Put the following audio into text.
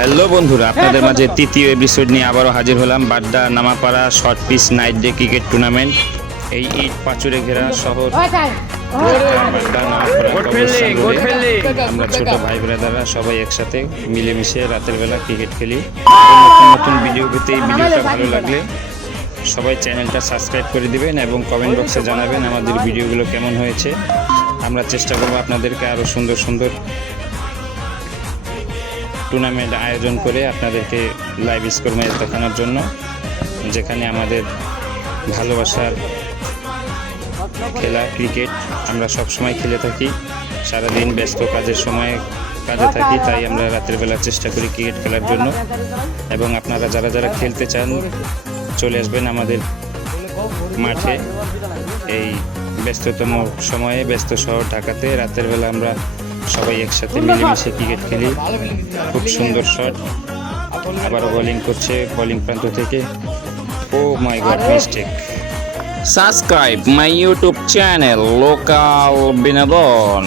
Hello বন্ধুরা, আপনাদের মাঝে তৃতীয় এপিসোড নিয়ে আবারও হাজির হলাম। Badda Namapara short pitch night day cricket tournament. এই ইট পাঁচুরে ঘেরা শহর বাড্ডা নামাপাড়া কবরস্থান রোডে আমরা ছোট ভাই ব্রাদাররা সবাই একসাথে মিলেমিশে রাতের বেলা ক্রিকেট খেলি। নতুন নতুন ভিডিও পেতে এই ভিডিওটা ভালো লাগলে সবাই চ্যানেলটা সাবস্ক্রাইব করে দিবেন এবং কমেন্ট বক্সে জানাবেন আমাদের ভিডিওগুলো কেমন হয়েছে। আমরা চেষ্টা করব আপনাদেরকে আরও সুন্দর সুন্দর টুর্নামেন্ট আয়োজন করে আপনাদেরকে লাইভ স্কোর ম্যাচ দেখানোর জন্য, যেখানে আমাদের ভালোবাসার খেলা ক্রিকেট আমরা সব সময় খেলে থাকি। সারাদিন ব্যস্ত কাজের সময় কাজে থাকি, তাই আমরা রাতের বেলা চেষ্টা করি ক্রিকেট খেলার জন্য। এবং আপনারা যারা যারা খেলতে চান চলে আসবেন আমাদের মাঠে। এই ব্যস্ততম সময়ে ব্যস্ত শহর ঢাকাতে রাতের বেলা আমরা সবাই একসাথে মিলেমিশে ক্রিকেট খেলি। খুব সুন্দর শট, আবারও বোলিং করছে বোলিং প্রান্ত থেকে। Oh my god, mistake. Subscribe my YouTube channel local বিনোদন।